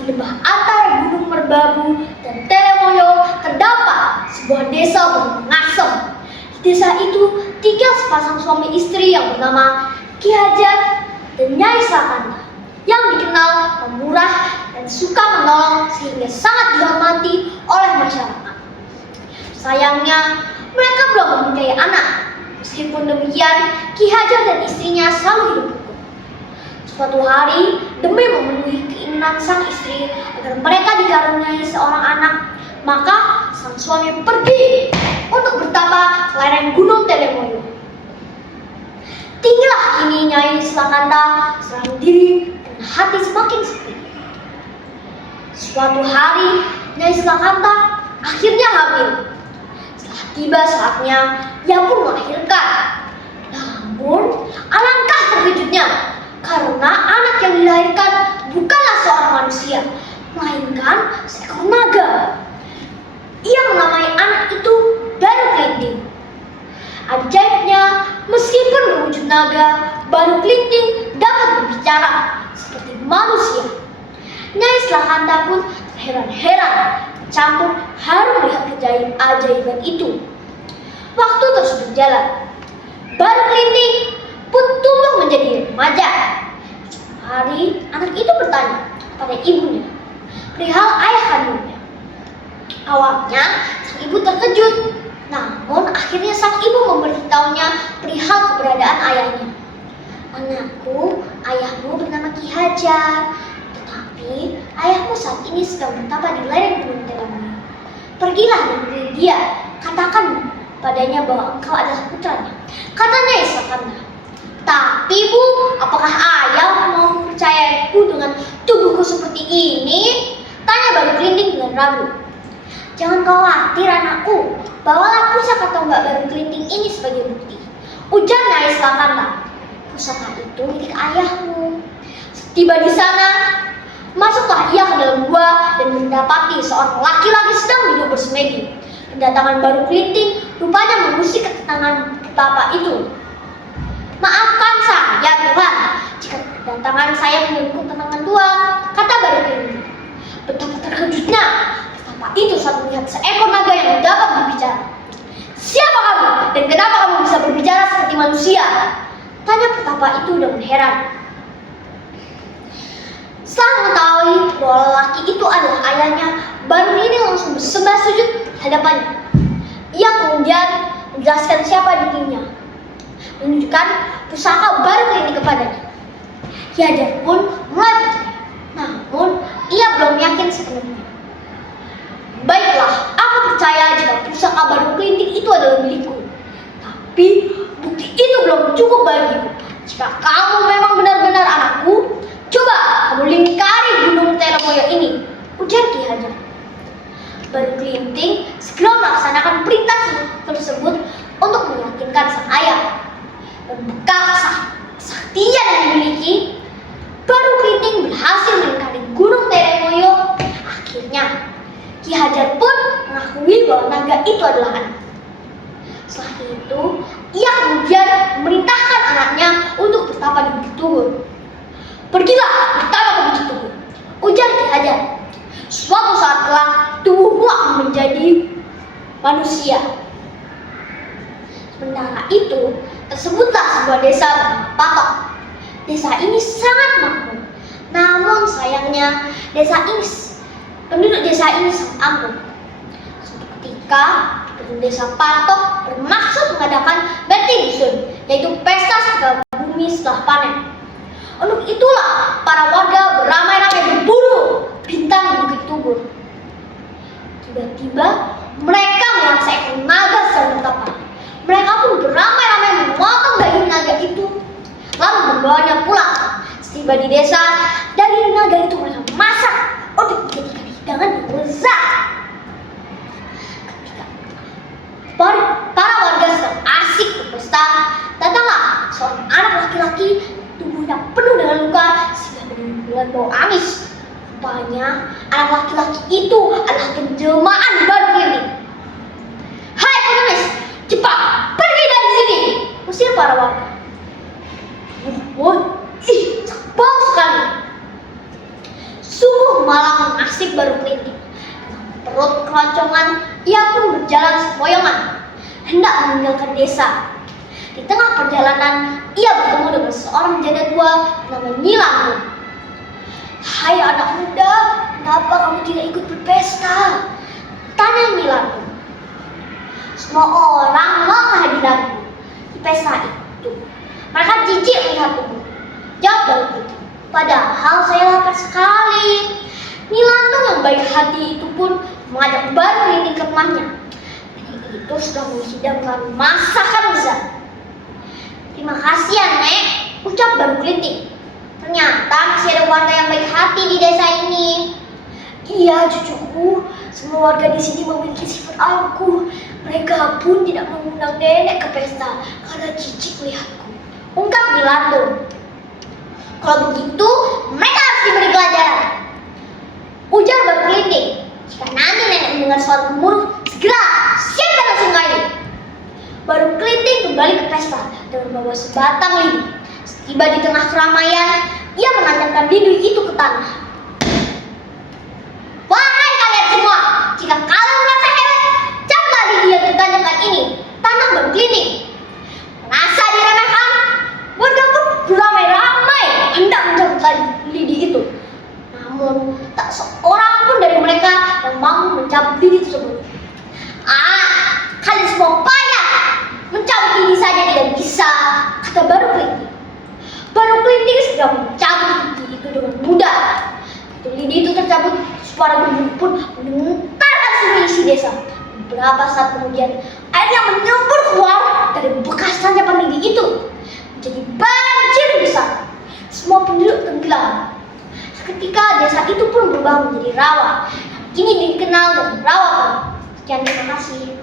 di lembah antara Gunung Merbabu dan Telemoyo terdapat sebuah desa bernama Ngasem. Di desa itu tinggal sepasang suami istri yang bernama Ki Hajar dan Nyai Slakanda, yang dikenal pemurah dan suka menolong sehingga sangat dihormati oleh masyarakat. Sayangnya, mereka belum mempunyai anak. Meskipun demikian, Ki Hajar dan istrinya selalu hidup rukun. Suatu hari, demi memenuhi keinginan sang istri agar mereka dikaruniai seorang anak, maka sang suami pergi untuk bertapa ke lereng Gunung Telemoyo. Tinggilah kini Nyai Slakanda serang diri dan hati semakin sepi. Suatu hari, Nyai Slakanda akhirnya hamil. Setelah tiba saatnya, ia pun melahirkan. Namun, alangkah terkejutnya karena anak yang dilahirkan bukanlah seorang manusia, melainkan seekor naga. Ia menamai anak itu Baru Kelinting. Ajaibnya, meskipun berwujud naga, Baru Kelinting dapat berbicara seperti manusia. Nyai Slakanda pun terheran-heran, campur haru melihat keajaiban itu. Waktu terus berjalan. Baru Kelinting pun tumbuh menjadi remaja. Suatu hari, anak itu bertanya pada ibunya perihal ayah kandungnya. Awalnya, sang ibu terkejut. Namun, akhirnya sang ibu memberitahunya perihal keberadaan ayahnya. "Anakku, ayahmu bernama Ki Hajar. Tetapi, ayahmu saat ini sedang bertapa di lereng Gunung Telemoyo. Pergilah dan beri dia, katakan padanya bahwa engkau adalah putranya," kata Nyai Slakanda. "Tapi Bu, apakah ayah mau percayaku dengan tubuhku seperti ini?" tanya Baru Kelinting dengan ragu. "Jangan khawatir anakku, bawalah pusaka tombak Baru Kelinting ini sebagai bukti," ujar Nyai Slakanda. "Pusaka itu milik ayahmu." Tiba di sana, masuklah ia ke dalam gua dan mendapati seorang laki-laki sedang duduk bersemedi. Kedatangan Baru Kelinting rupanya mengusik ketenangan petapa itu. "Maafkan saya Tuhan, jika kedatangan saya mengganggu ketenangan Tuhan," kata Baru Kelinting. Betapa terkejutnya petapa itu saat melihat seekor naga yang dapat berbicara. "Siapa kamu dan kenapa kamu bisa berbicara seperti manusia?" tanya petapa itu dengan heran. Setelah mengetahui bahwa lelaki itu adalah ayahnya, Baru Kelinting langsung bersembah sujud di hadapannya. Ia kemudian menjelaskan siapa dirinya, menunjukkan pusaka Baru Kelinting kepadanya. Ki Hajar pun mulai percaya, namun ia belum yakin sepenuhnya. "Baiklah, aku percaya jika pusaka Baru Kelinting itu adalah milikku. Tapi bukti itu belum cukup bagiku. Jika kamu memang benar-benar anakku, coba kamu lingkari Gunung Telemoyo ini," ujar Ki Hajar. Baru Kelinting segera melaksanakan perintah tersebut untuk meyakinkan sang ayah. Berbekal kesaktian yang dimiliki, Baru Kelinting berhasil melingkari Gunung Telemoyo. Akhirnya, Ki Hajar pun mengakui bahwa naga itu adalah anak. Setelah itu, ia kemudian memerintahkan anaknya untuk bertapa di Bukit Tugur. "Pergilah bertapa ke Bukit Tugur," ujar Ki Hajar. "Suatu saat kelak, tubuhmu akan menjadi manusia." Sementara itu, tersebutlah sebuah desa bernama Patok. Desa ini sangat makmur. Namun sayangnya, penduduk desa ini sangat angkuh. Suatu ketika, penduduk desa Patok bermaksud mengadakan Beti Dusun, yaitu pesta setelah bumi setelah panen. Untuk itulah para warga beramai-ramai berburu bintang di Bukit Tugur. Tiba-tiba mereka melihat seekor naga sedang bertapa. Mereka pun beramai-ramai memotong daging naga itu, lalu membawanya pulang. Setiba di desa, daging naga itu mereka masak untuk dijadikan hidangan yang lezat. Ketika para warga sedang asik berpesta, datanglah seorang anak laki-laki, tubuhnya penuh dengan luka sehingga menimbulkan bau amis. Rupanya anak laki-laki itu adalah penjelmaan Baru Kelinting. "Hai pengemis, cepat pergi dari sini!" usir para warga. Bau sekali. Sungguh malang nasib baru kelinting. Dengan perut keroncongan, ia pun berjalan sempoyongan, hendak meninggalkan desa. Di tengah perjalanan, ia bertemu dengan seorang janda tua bernama Nyi Landung. "Hai anak muda, kenapa kamu tidak ikut berpesta?" tanya Nyi Landung. "Semua orang mau kehadiranmu di pesta itu. Mereka jijik melihatmu," jawab Baru Kelinting. "Padahal saya lapar sekali." Nyi Landung yang baik hati itu pun mengajak Baru Kelinting ke rumahnya. Nenek itu sudah menghidangkan masakan lezat. "Terima kasih ya, Nek," ucap Baru Kelinting. "Ternyata masih ada warga yang baik hati di desa ini." "Iya, cucuku. Semua warga di sini memiliki sifat aku. Mereka pun tidak mengundang nenek ke pesta karena jijik melihatku," ungkap Nyi Landung. "Kalau begitu, mereka harus diberi pelajaran," ujar Baru Kelinting. "Jika nanti nenek mendengar suara gemuruh, segera siapkan langsung kayu." Baru Kelinting kembali ke pesta dan membawa sebatang lidi. Setiba di tengah keramaian, ia menancapkan lidi itu ke tanah. "Wahai kalian semua, jika kalian merasa hebat, cabutlah lidi yang ditancapkan ini," tantang Baru Kelinting. Merasa diremehkan, warga pun beramai-ramai hendak mencabut lidi itu. Namun tak seorang pun dari mereka yang mampu mencabut lidi tersebut. Kalian semua payah, mencabut lidi saja tidak bisa," kata Baru Kelinting. Baru Kelinting segera mencabut lidi itu dengan mudah. Begitu lidi itu tercabut, suara gemuruh pun menggetarkan seluruh isi desa. Beberapa saat kemudian, air yang menyembur keluar dari bekas tanjakan lidi itu menjadi banjir besar. Semua penduduk tenggelam. Seketika desa itu pun berubah menjadi rawa, yang kini dikenal dengan Rawa Pening. Sekian, terima kasih.